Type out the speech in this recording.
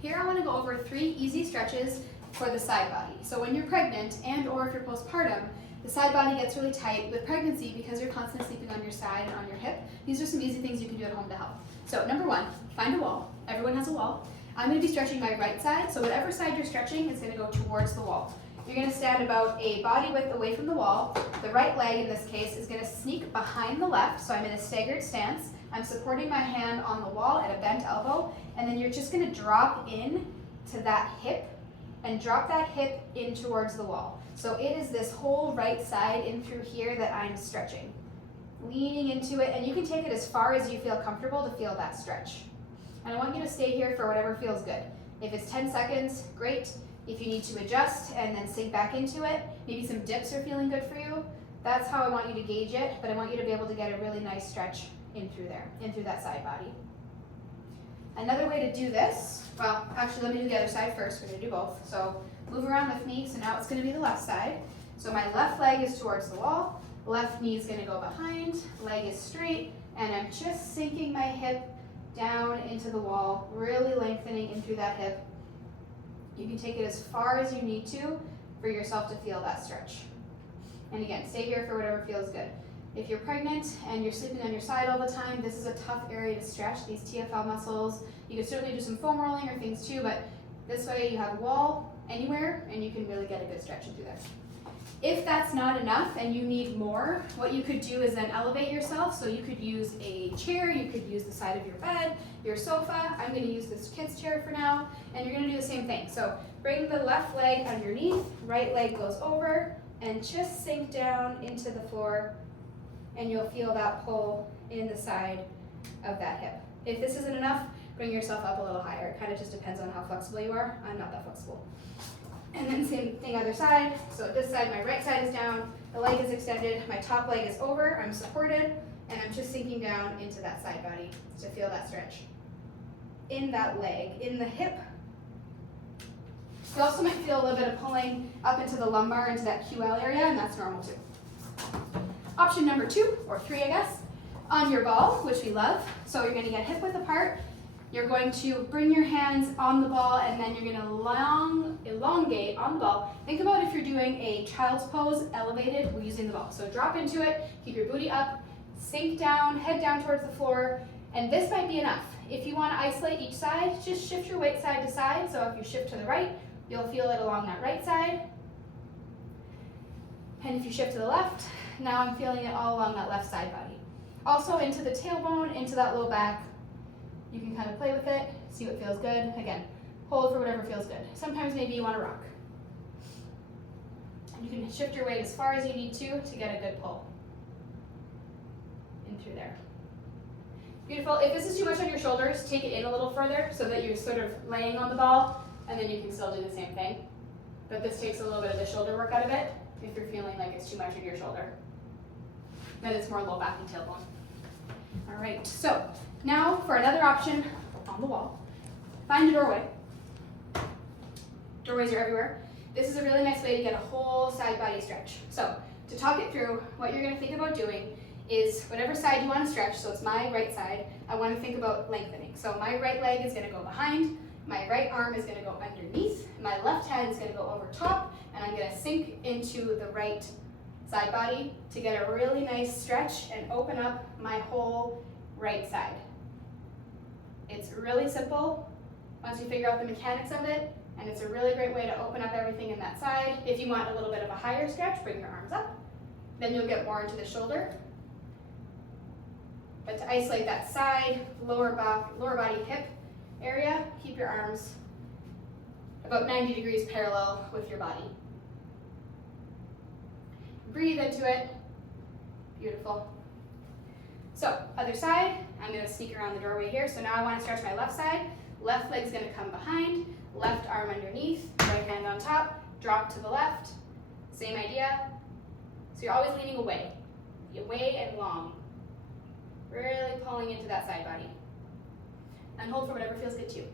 Here I want to go over 3 easy stretches for the side body. So when you're pregnant and or if you're postpartum, the side body gets really tight with pregnancy because you're constantly sleeping on your side and on your hip. These are some easy things you can do at home to help. So number 1, find a wall. Everyone has a wall. I'm going to be stretching my right side, so whatever side you're stretching is going to go towards the wall. You're going to stand about a body width away from the wall. The right leg in this case is going to sneak behind the left, so I'm in a staggered stance. I'm supporting my hand on the wall at a bent elbow, and then you're just going to drop in to that hip and drop that hip in towards the wall. So it is this whole right side in through here that I'm stretching. Leaning into it, and you can take it as far as you feel comfortable to feel that stretch. And I want you to stay here for whatever feels good. If it's 10 seconds, great. If you need to adjust and then sink back into it, maybe some dips are feeling good for you, that's how I want you to gauge it, but I want you to be able to get a really nice stretch in through there, in through that side body. Another way to do this, well, actually let me do the other side first, we're gonna do both. So move around with me, so now it's gonna be the left side. So my left leg is towards the wall, left knee is gonna go behind, leg is straight, and I'm just sinking my hip down into the wall, really lengthening in through that hip. You can take it as far as you need to for yourself to feel that stretch. And again, stay here for whatever feels good. If you're pregnant and you're sleeping on your side all the time, this is a tough area to stretch, these TFL muscles. You can certainly do some foam rolling or things too, but this way you have a wall anywhere and you can really get a good stretch into there. If that's not enough and you need more, what you could do is then elevate yourself. So you could use a chair, you could use the side of your bed, your sofa. I'm going to use this kid's chair for now, and you're going to do the same thing. So bring the left leg underneath, right leg goes over, and just sink down into the floor, and you'll feel that pull in the side of that hip. If this isn't enough, bring yourself up a little higher. It kind of just depends on how flexible you are. I'm not that flexible. And then same thing other side. So this side, my right side is down, the leg is extended, my top leg is over, I'm supported, and I'm just sinking down into that side body to feel that stretch. In that leg, in the hip. You also might feel a little bit of pulling up into the lumbar, into that QL area, and that's normal too. Option number 2, or 3 I guess, on your ball, which we love. So you're gonna get hip width apart. You're going to bring your hands on the ball, and then you're going to elongate on the ball. Think about if you're doing a child's pose, elevated, we're using the ball. So drop into it, keep your booty up, sink down, head down towards the floor, and this might be enough. If you want to isolate each side, just shift your weight side to side. So if you shift to the right, you'll feel it along that right side. And if you shift to the left, now I'm feeling it all along that left side body. Also into the tailbone, into that low back. You can kind of play with it, see what feels good. Again, hold for whatever feels good. Sometimes maybe you want to rock. You can shift your weight as far as you need to get a good pull in through there. Beautiful. If this is too much on your shoulders, take it in a little further so that you're sort of laying on the ball, and then you can still do the same thing. But this takes a little bit of the shoulder work out of it if you're feeling like it's too much on your shoulder. Then it's more low back and tailbone. All right, so now for another option on the wall, find a doorway. Doorways are everywhere. This is a really nice way to get a whole side body stretch. So to talk it through, what you're going to think about doing is whatever side you want to stretch, so it's my right side, I want to think about lengthening. So my right leg is going to go behind, my right arm is going to go underneath, my left hand is going to go over top, and I'm going to sink into the right side body to get a really nice stretch and open up my whole right side. It's really simple once you figure out the mechanics of it, and it's a really great way to open up everything in that side. If you want a little bit of a higher stretch, bring your arms up. Then you'll get more into the shoulder. But to isolate that side, lower body, hip area, keep your arms about 90 degrees parallel with your body. Breathe into it. Beautiful. So, other side, I'm going to sneak around the doorway here. So now I want to stretch my left side. Left leg's going to come behind, left arm underneath, right hand on top, drop to the left. Same idea. So you're always leaning away and long. Really pulling into that side body. And hold for whatever feels good too.